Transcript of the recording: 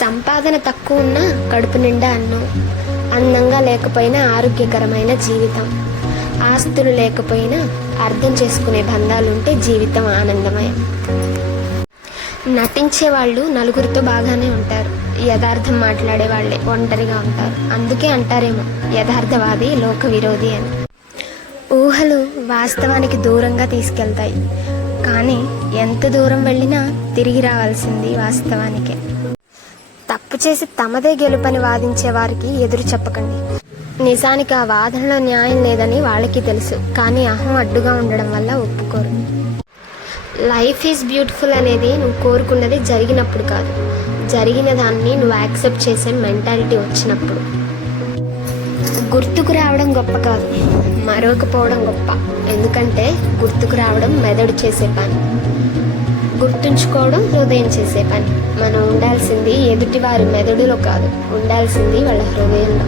సంపాదన తక్కువ ఉన్నా కడుపు నిండా అన్నం, అందంగా లేకపోయినా ఆరోగ్యకరమైన జీవితం, ఆస్తులు లేకపోయినా అర్థం చేసుకునే బంధాలుంటే జీవితం ఆనందమయం. నటించే వాళ్ళు నలుగురితో బాగానే ఉంటారు, యథార్థం మాట్లాడే వాళ్ళే ఒంటరిగా ఉంటారు. అందుకే అంటారేమో యథార్థవాది లోక విరోధి అని. ఊహలు వాస్తవానికి దూరంగా తీసుకెళ్తాయి, కానీ ఎంత దూరం వెళ్ళినా తిరిగి రావాల్సింది వాస్తవానికే. తప్పు చేసి తమదే గెలుపని వాదించే వారికి ఎదురు చెప్పకండి. నిజానికి ఆ వాదనలో న్యాయం లేదని వాళ్ళకి తెలుసు, కానీ అహం అడ్డుగా ఉండడం వల్ల ఒప్పుకోరు. లైఫ్ ఈజ్ బ్యూటిఫుల్ అనేది నువ్వు కోరుకున్నది జరిగినప్పుడు కాదు, జరిగిన దాన్ని నువ్వు యాక్సెప్ట్ చేసే మెంటాలిటీ వచ్చినప్పుడు. గుర్తుకు రావడం గొప్ప కాదు, మరొకపోవడం గొప్ప. ఎందుకంటే గుర్తుకు రావడం మెదడు చేసే పని, గుర్తుంచుకోవడం హృదయం చేసే పని. మనం ఉండాల్సింది ఎదుటివారి మెదడులో కాదు, ఉండాల్సింది వాళ్ళ హృదయంలో.